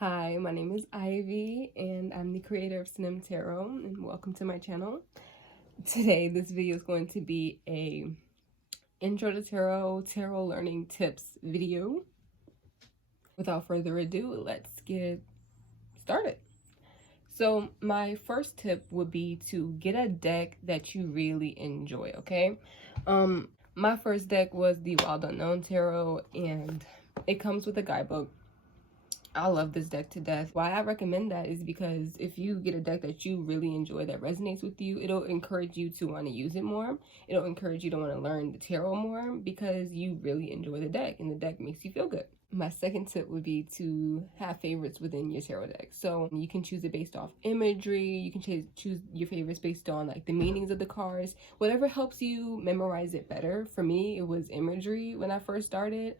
Hi, my name is Ivy, and I'm the creator of Senim Tarot, and welcome to my channel. Today, this video is going to be a intro to tarot learning tips video. Without further ado, let's get started. So my first tip would be to get a deck that you really enjoy, okay? My first deck was the Wild Unknown Tarot, and it comes with a guidebook. I love this deck to death. Why I recommend that is because if you get a deck that you really enjoy, that resonates with you, it'll encourage you to want to use it more. It'll encourage you to want to learn the tarot more because you really enjoy the deck and the deck makes you feel good. My second tip would be to have favorites within your tarot deck. So you can choose it based off imagery. You can choose your favorites based on like the meanings of the cards. Whatever helps you memorize it better. For me, it was imagery when I first started.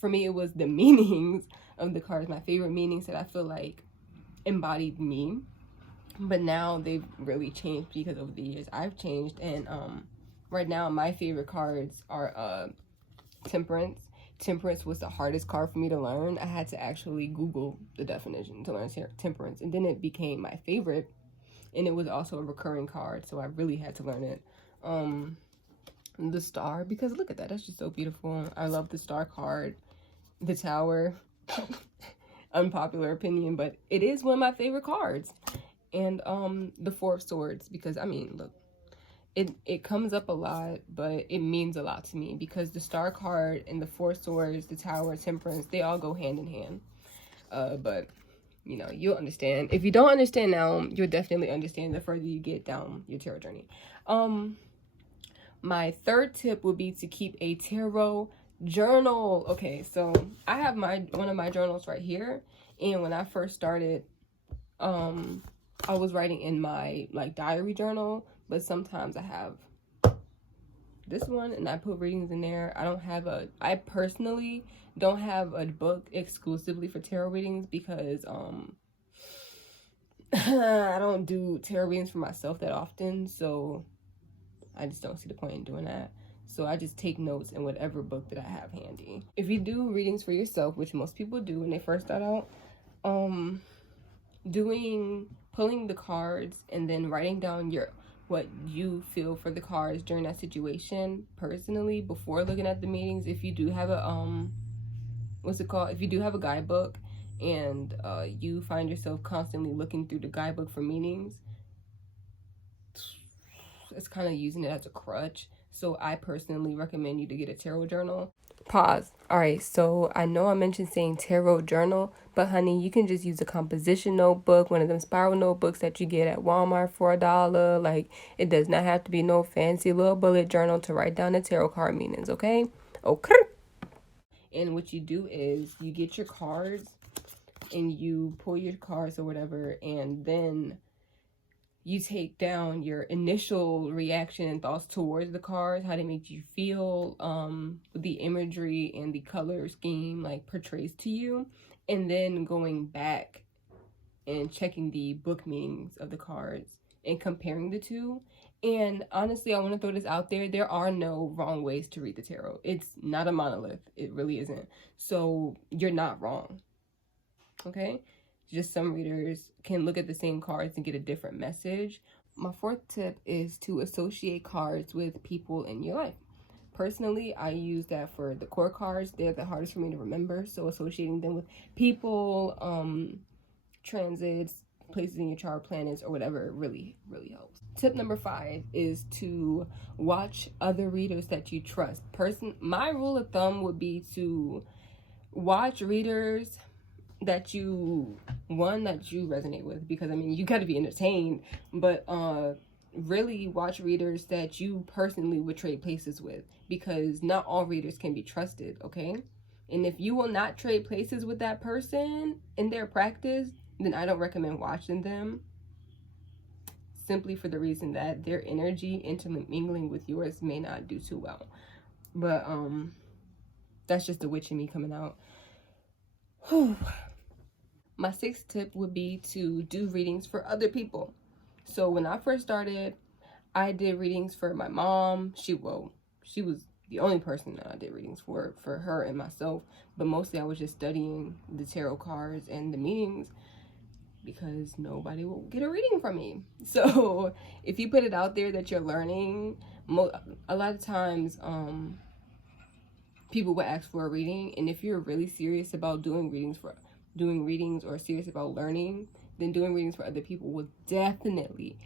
For me, it was the meanings of the cards, my favorite meanings that I feel like embodied me. But now they've really changed because over the years I've changed. And right now my favorite cards are Temperance. Temperance was the hardest card for me to learn. I had to actually Google the definition to learn Temperance. And then it became my favorite. And it was also a recurring card, so I really had to learn it. The Star, because look at that, that's just so beautiful. I love the Star card. The Tower, unpopular opinion, but it is one of my favorite cards. And the Four of Swords, because I mean, look, it comes up a lot, but it means a lot to me because the Star card and the Four Swords, the Tower, Temperance, they all go hand in hand. But you know, you'll understand. If you don't understand now, you'll definitely understand the further you get down your tarot journey. My third tip would be to keep a tarot journal. Okay, so I have one of my journals right here, and when I first started, I was writing in my like diary journal, but sometimes I have this one and I put readings in there. I personally don't have a book exclusively for tarot readings because I don't do tarot readings for myself that often, so I just don't see the point in doing that. So I just take notes in whatever book that I have handy. If you do readings for yourself, which most people do when they first start out, pulling the cards and then writing down what you feel for the cards during that situation personally before looking at the meanings. If you do have a if you do have a guidebook and you find yourself constantly looking through the guidebook for meanings, it's kind of using it as a crutch. So I personally recommend you to get a tarot journal. Pause. All right, so I know I mentioned saying tarot journal, but honey, you can just use a composition notebook, one of them spiral notebooks that you get at Walmart for $1. Like, it does not have to be no fancy little bullet journal to write down the tarot card meanings, okay? Okay. And what you do is you get your cards and you pull your cards or whatever, and then you take down your initial reaction and thoughts towards the cards, how they make you feel, the imagery and the color scheme like portrays to you, and then going back and checking the book meanings of the cards and comparing the two. And honestly, I want to throw this out there. There are no wrong ways to read the tarot. It's not a monolith. It really isn't. So you're not wrong. Okay? Just some readers can look at the same cards and get a different message. My fourth tip is to associate cards with people in your life. Personally, I use that for the core cards. They're the hardest for me to remember. So associating them with people, transits, places in your chart, planets, or whatever really, really helps. Tip number 5 is to watch other readers that you trust. My rule of thumb would be to watch readers that you resonate with, because I mean, you got to be entertained, but really watch readers that you personally would trade places with, because not all readers can be trusted, okay? And if you will not trade places with that person in their practice, then I don't recommend watching them, simply for the reason that their energy intermingling with yours may not do too well. But that's just the witch in me coming out. Whew. My 6th tip would be to do readings for other people. So when I first started, I did readings for my mom. She was the only person that I did readings for her and myself, but mostly I was just studying the tarot cards and the meanings because nobody will get a reading from me. So if you put it out there that you're learning, a lot of times people will ask for a reading, and if you're really serious about doing readings or serious about learning, then doing readings for other people will definitely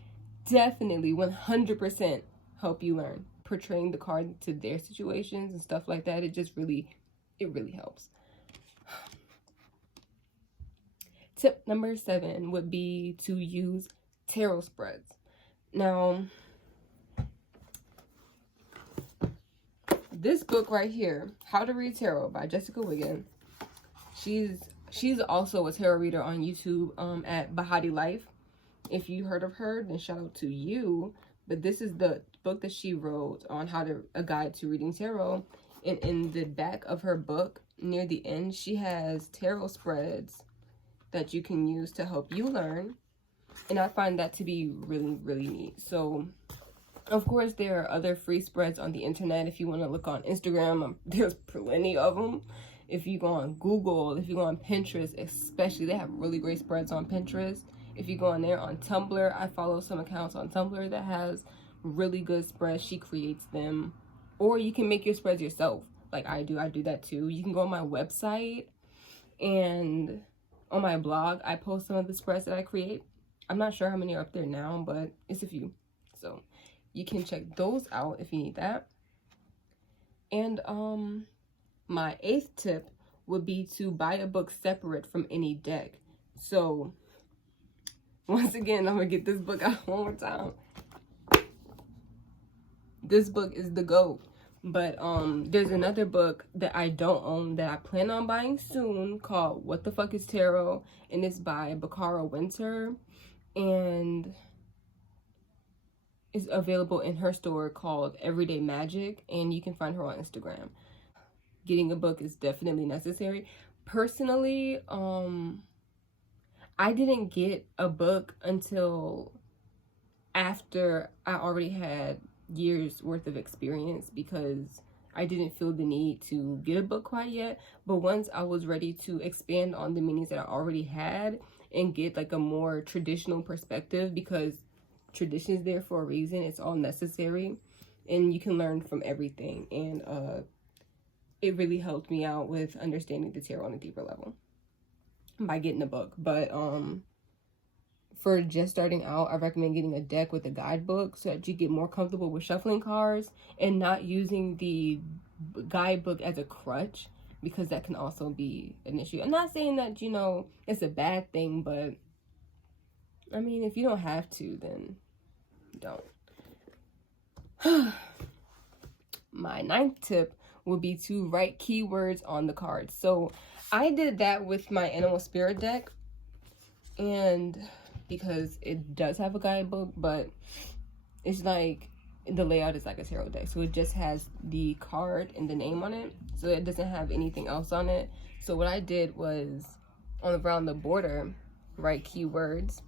100% help you learn. Portraying the card to their situations and stuff like that, it really helps. Tip number 7 would be to use tarot spreads. Now, this book right here, How to Read Tarot by Jessica Wiggin, she's also a tarot reader on YouTube at Bahati Life. If you heard of her, then shout out to you. But this is the book that she wrote on a guide to reading tarot. And in the back of her book, near the end, she has tarot spreads that you can use to help you learn. And I find that to be really, really neat. So, of course, there are other free spreads on the internet. If you want to look on Instagram, there's plenty of them. If you go on Google, if you go on Pinterest, especially, they have really great spreads on Pinterest. If you go on there on Tumblr, I follow some accounts on Tumblr that has really good spreads. She creates them. Or you can make your spreads yourself, like I do. I do that too. You can go on my website, and on my blog, I post some of the spreads that I create. I'm not sure how many are up there now, but it's a few. So you can check those out if you need that. And my 8th tip would be to buy a book separate from any deck. So once again, I'm gonna get this book out one more time. This book is the GOAT. But there's another book that I don't own that I plan on buying soon called What the Fuck is Tarot? And it's by Bakara Winter. And it's available in her store called Everyday Magic. And you can find her on Instagram. Getting a book is definitely necessary. Personally, I didn't get a book until after I already had years worth of experience, because I didn't feel the need to get a book quite yet. But once I was ready to expand on the meanings that I already had and get like a more traditional perspective, because tradition is there for a reason. It's all necessary and you can learn from everything. And it really helped me out with understanding the tarot on a deeper level by getting a book. But for just starting out, I recommend getting a deck with a guidebook so that you get more comfortable with shuffling cards and not using the guidebook as a crutch, because that can also be an issue. I'm not saying that, you know, it's a bad thing, but I mean, if you don't have to, then don't. My 9th tip would be to write keywords on the cards. So I did that with my Animal Spirit deck, and because it does have a guidebook, but it's like the layout is like a tarot deck, so it just has the card and the name on it, so it doesn't have anything else on it. So what I did was around the border write keywords,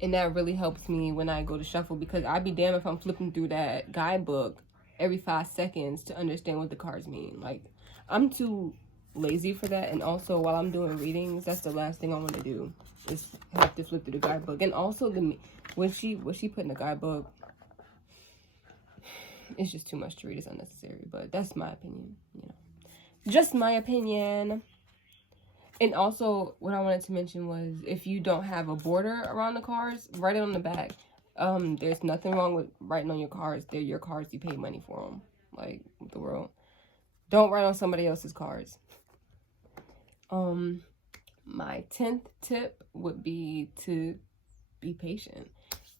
and that really helps me when I go to shuffle, because I'd be damned if I'm flipping through that guidebook every 5 seconds to understand what the cards mean. Like, I'm too lazy for that. And also, while I'm doing readings, that's the last thing I want to do, is have to flip through the guidebook. And also, what she put in the guidebook, it's just too much to read. It's unnecessary. But that's my opinion, you know, just my opinion. And also, what I wanted to mention was, if you don't have a border around the cards, write it on the back. There's nothing wrong with writing on your cards. They're your cards. You pay money for them. Like, what the world? Don't write on somebody else's cards. My 10th tip would be to be patient.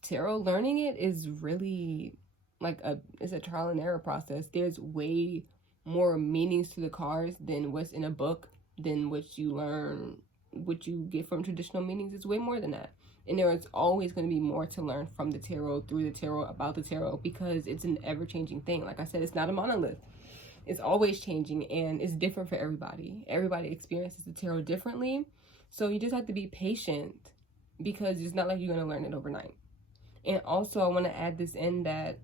Tarot, learning it is really like it's a trial and error process. There's way more meanings to the cards than what's in a book, than what you learn, what you get from traditional meanings. It's way more than that. And there is always going to be more to learn from the tarot, through the tarot, about the tarot, because it's an ever-changing thing. Like I said, it's not a monolith. It's always changing, and it's different for everybody. Everybody experiences the tarot differently. So you just have to be patient, because it's not like you're going to learn it overnight. And also, I want to add this in, that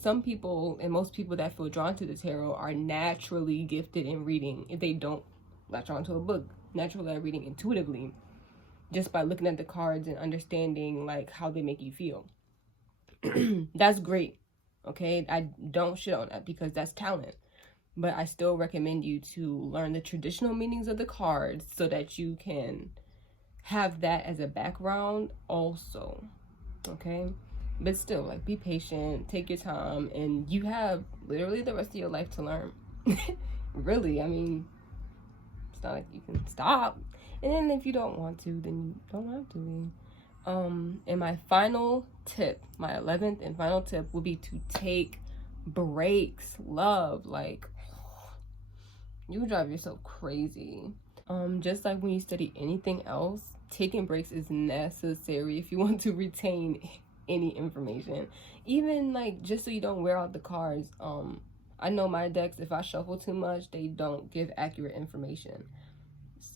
Some people that feel drawn to the tarot are naturally gifted in reading if they don't latch onto a book. Naturally at reading intuitively, just by looking at the cards and understanding like how they make you feel. That's great. Okay, I don't shit on that because that's talent. But I still recommend you to learn the traditional meanings of the cards so that you can have that as a background also. Okay? But still, like, be patient, take your time, and you have literally the rest of your life to learn. Really, I mean, it's not like you can stop. And then if you don't want to, then you don't have to. And my final tip, my 11th and final tip, will be to take breaks. Love, like, you drive yourself crazy. Just like when you study anything else, taking breaks is necessary if you want to retain any information, even like just so you don't wear out the cards. I know my decks, if I shuffle too much, they don't give accurate information.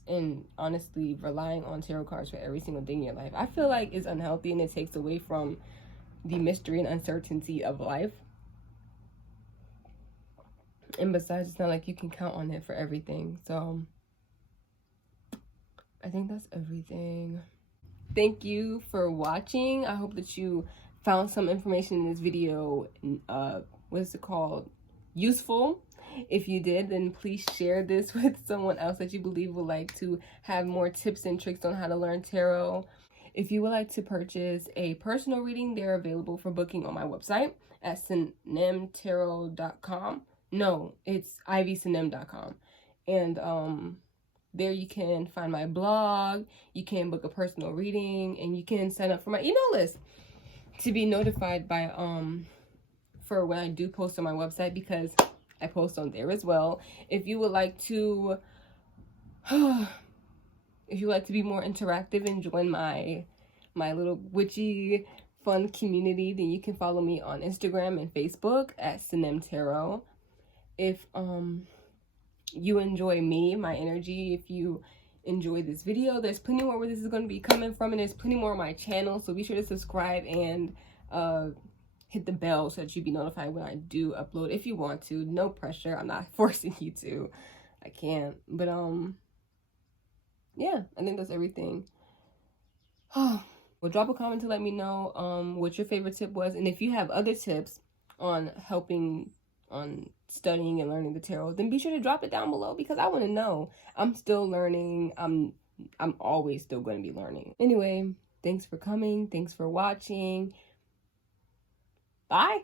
And honestly, relying on tarot cards for every single thing in your life, I feel like is unhealthy, and it takes away from the mystery and uncertainty of life. And besides, it's not like you can count on it for everything. So I think that's everything. Thank you for watching. I hope that you found some information in this video, what is it called, useful. If you did, then please share this with someone else that you believe would like to have more tips and tricks on how to learn tarot. If you would like to purchase a personal reading, they're available for booking on my website at ivysenim.com. No, it's ivysdevil.com. And there you can find my blog, you can book a personal reading, and you can sign up for my email list to be notified by for when I do post on my website, because I post on there as well. If you would like to be more interactive and join my little witchy fun community, then you can follow me on Instagram and Facebook at Senem Tarot. If you enjoy me, my energy, if you enjoy this video, there's plenty more where this is going to be coming from, and there's plenty more on my channel, so be sure to subscribe and hit the bell so that you be notified when I do upload, if you want to. No pressure, I'm not forcing you to, I can't. But yeah, I think that's everything. Well, drop a comment to let me know what your favorite tip was, and if you have other tips on helping on studying and learning the tarot, then be sure to drop it down below, because I want to know. I'm still learning. I'm always still going to be learning. Anyway, thanks for coming, thanks for watching. Bye.